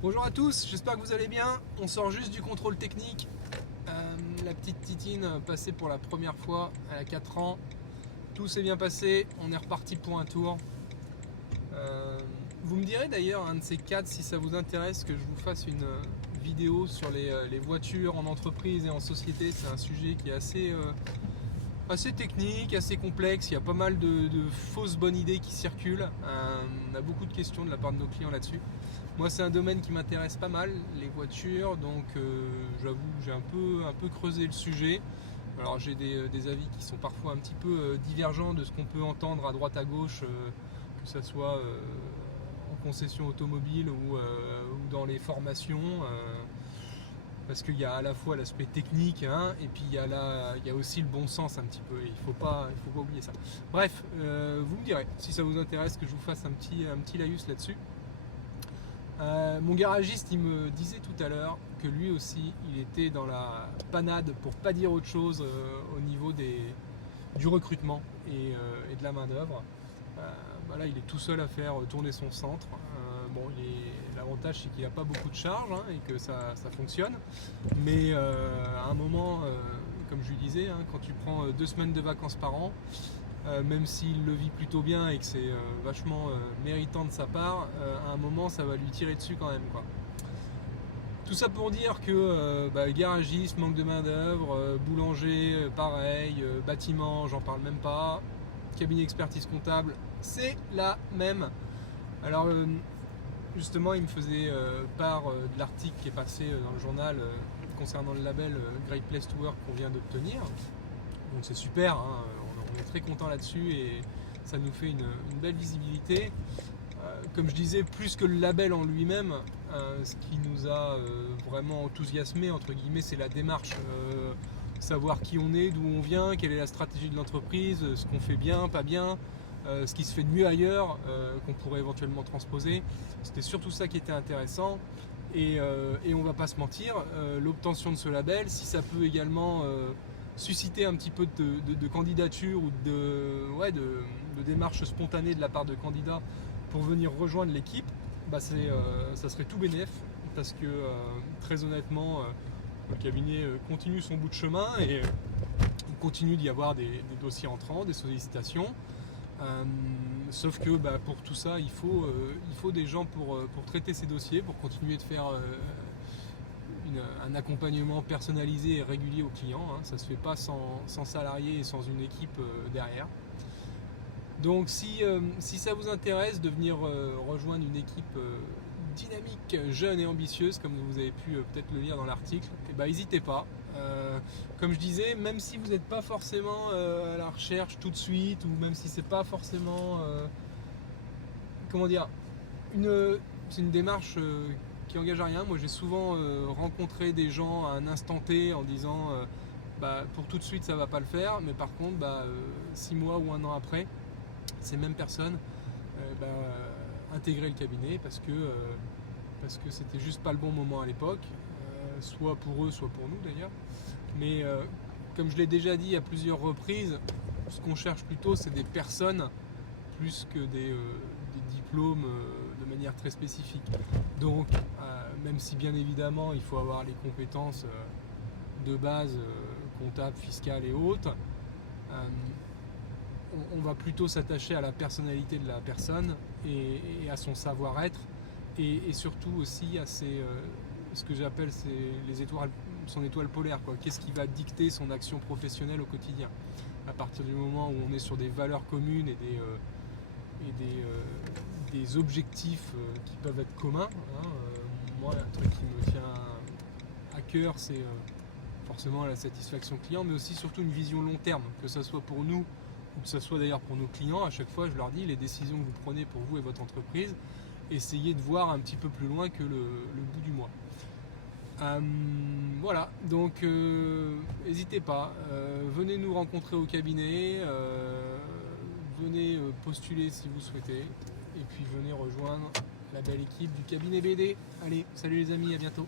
Bonjour à tous, j'espère que vous allez bien. On sort juste du contrôle technique. La petite Titine passée pour la première fois, elle a 4 ans. Tout s'est bien passé, on est reparti pour un tour. Vous me direz d'ailleurs, un de ces 4, si ça vous intéresse, que je vous fasse une vidéo sur les voitures en entreprise et en société. C'est un sujet qui est assez technique, assez complexe. Il y a pas mal de fausses bonnes idées qui circulent. On a beaucoup de questions de la part de nos clients là-dessus. Moi, c'est un domaine qui m'intéresse pas mal, les voitures, donc j'avoue que j'ai un peu creusé le sujet. Alors j'ai des avis qui sont parfois un petit peu divergents de ce qu'on peut entendre à droite à gauche, que ce soit en concession automobile ou dans les formations. Parce qu'il y a à la fois l'aspect technique, hein, et puis il y a aussi le bon sens un petit peu. Il faut pas oublier ça. Bref, vous me direz si ça vous intéresse que je vous fasse un petit laïus là-dessus. Mon garagiste, il me disait tout à l'heure que lui aussi, il était dans la panade, pour pas dire autre chose, au niveau du recrutement et de la main d'œuvre. Là, il est tout seul à faire tourner son centre. L'avantage, c'est qu'il n'a pas beaucoup de charges, hein, et que ça fonctionne. Mais à un moment, comme je lui disais, hein, quand tu prends 2 semaines de vacances par an, même s'il le vit plutôt bien et que c'est vachement méritant de sa part, à un moment ça va lui tirer dessus quand même, quoi. Tout ça pour dire que garagiste, manque de main d'œuvre, boulanger, pareil, bâtiment, j'en parle même pas, cabinet expertise comptable, c'est la même. Alors justement, il me faisait part de l'article qui est passé dans le journal concernant le label Great Place to Work qu'on vient d'obtenir. Donc c'est super, hein, on est très content là-dessus et ça nous fait une belle visibilité. Comme je disais, plus que le label en lui-même, ce qui nous a vraiment enthousiasmé, entre guillemets, c'est la démarche. Savoir qui on est, d'où on vient, quelle est la stratégie de l'entreprise, ce qu'on fait bien, pas bien, ce qui se fait de mieux ailleurs, qu'on pourrait éventuellement transposer. C'était surtout ça qui était intéressant. Et on va pas se mentir, l'obtention de ce label, si ça peut également susciter un petit peu de candidature ou de démarche spontanée de la part de candidats pour venir rejoindre l'équipe, ça serait tout bénef, parce que très honnêtement, le cabinet continue son bout de chemin et il continue d'y avoir des dossiers entrants, des sollicitations. Sauf que pour tout ça, il faut des gens pour traiter ces dossiers, pour continuer de faire un accompagnement personnalisé et régulier aux clients, hein. Ça ne se fait pas sans salariés et sans une équipe derrière. Donc si ça vous intéresse de venir rejoindre une équipe dynamique, jeune et ambitieuse, comme vous avez pu peut-être le lire dans l'article, n'hésitez pas. Comme je disais, même si vous n'êtes pas forcément à la recherche tout de suite, ou même si c'est pas forcément c'est une démarche qui engage à rien. Moi, j'ai souvent rencontré des gens à un instant T en disant pour tout de suite ça va pas le faire, mais par contre 6 mois ou 1 an après, ces mêmes personnes intégrer le cabinet parce que c'était juste pas le bon moment à l'époque, soit pour eux, soit pour nous d'ailleurs. Mais comme je l'ai déjà dit à plusieurs reprises, ce qu'on cherche plutôt, c'est des personnes plus que des diplômes de manière très spécifique. Donc, même si bien évidemment il faut avoir les compétences de base, comptables, fiscales et autres, on va plutôt s'attacher à la personnalité de la personne et à son savoir-être, et surtout aussi à ce que j'appelle son étoile polaire, quoi. Qu'est-ce qui va dicter son action professionnelle au quotidien, à partir du moment où on est sur des valeurs communes et des objectifs qui peuvent être communs, hein. Moi, un truc qui me tient à cœur, c'est forcément la satisfaction client, mais aussi surtout une vision long terme, que ce soit pour nous ou que ce soit d'ailleurs pour nos clients. À chaque fois, je leur dis, les décisions que vous prenez pour vous et votre entreprise, essayez de voir un petit peu plus loin que le bout du mois. Voilà, donc n'hésitez pas, venez nous rencontrer au cabinet, venez postuler si vous souhaitez, et puis venez rejoindre la belle équipe du cabinet BD. Allez, salut les amis, à bientôt.